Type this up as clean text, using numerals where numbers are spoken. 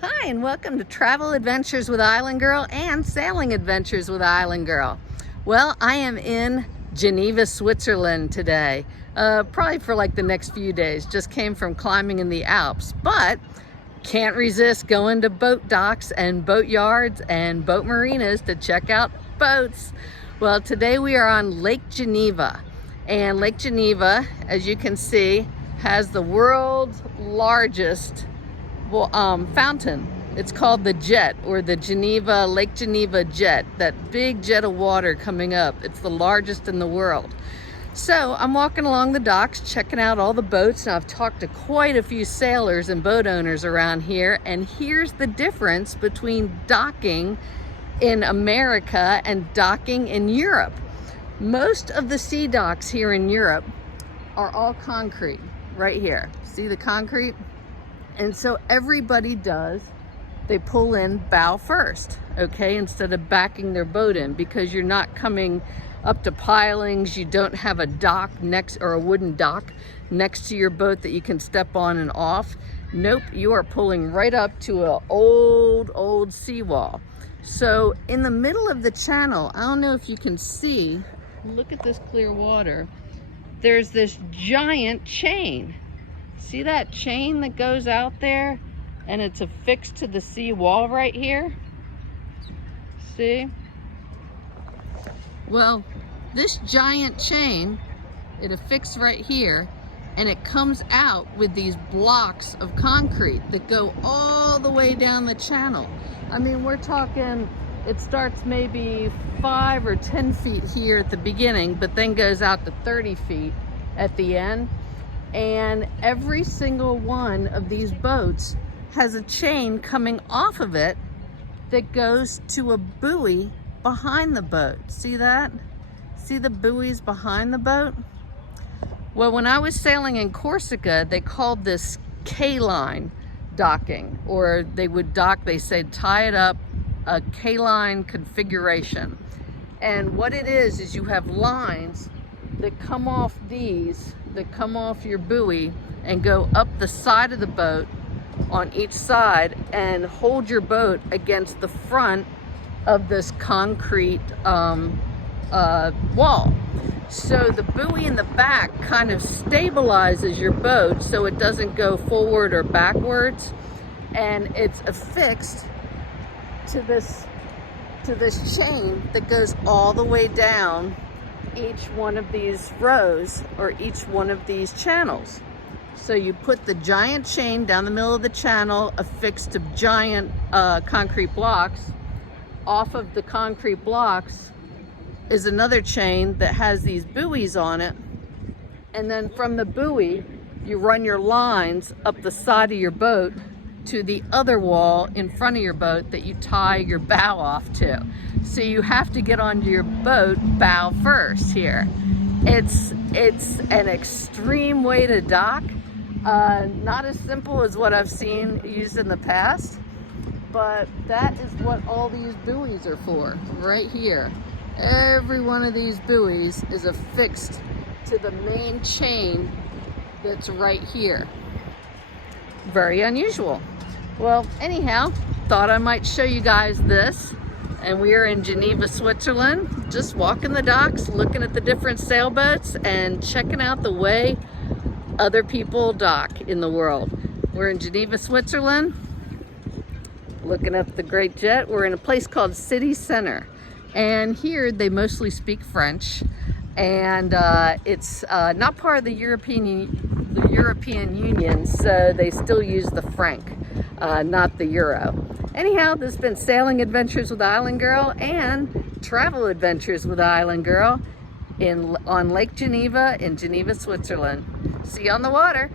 Hi, and welcome to Travel Adventures with Island Girl and Sailing Adventures with Island Girl. Well, I am in Geneva, Switzerland today, probably for like the next few days. Just came from climbing in the Alps, but can't resist going to boat docks and boat yards and boat marinas to check out boats. Well, today we are on Lake Geneva, and Lake Geneva, as you can see, has the world's largest fountain. It's called the Jet, or the Lake Geneva Jet, that big jet of water coming up. It's the largest in the world. So I'm walking along the docks, checking out all the boats, and I've talked to quite a few sailors and boat owners around here, and here's the difference between docking in America and docking in Europe. Most of the sea docks here in Europe are all concrete, right here. See the concrete? And so everybody they pull in bow first, okay, instead of backing their boat in, because you're not coming up to pilings, you don't have a dock or a wooden dock next to your boat that you can step on and off. Nope, you are pulling right up to an old seawall. So in the middle of the channel, I don't know if you can see, look at this clear water, there's this giant chain. See that chain that goes out there, and it's affixed to the sea wall right here? See? Well, this giant chain, it affixed right here, and it comes out with these blocks of concrete that go all the way down the channel. I mean, we're talking, it starts maybe 5 or 10 feet here at the beginning, but then goes out to 30 feet at the end. And every single one of these boats has a chain coming off of it that goes to a buoy behind the boat. See that? See the buoys behind the boat? Well, when I was sailing in Corsica, they called this K-line docking, or they would dock, they said tie it up, a K-line configuration. And what it is you have lines that come off your buoy and go up the side of the boat on each side and hold your boat against the front of this concrete wall. So the buoy in the back kind of stabilizes your boat so it doesn't go forward or backwards, and it's affixed to this chain that goes all the way down each one of these rows, or each one of these channels. So you put the giant chain down the middle of the channel affixed to giant concrete blocks. Off of the concrete blocks is another chain that has these buoys on it, and then from the buoy you run your lines up the side of your boat to the other wall in front of your boat that you tie your bow off to. So you have to get onto your boat bow first here. It's an extreme way to dock. Not as simple as what I've seen used in the past, but that is what all these buoys are for, right here. Every one of these buoys is affixed to the main chain that's right here. Very unusual. Well, anyhow, thought I might show you guys this. And we are in Geneva, Switzerland, just walking the docks, looking at the different sailboats and checking out the way other people dock in the world. We're in Geneva, Switzerland, looking at the great jet. We're in a place called City Center, and here they mostly speak French, and it's not part of the European Union, so they still use the franc, not the euro. Anyhow, this has been Sailing Adventures with Island Girl and Travel Adventures with Island Girl on Lake Geneva in Geneva, Switzerland. See you on the water.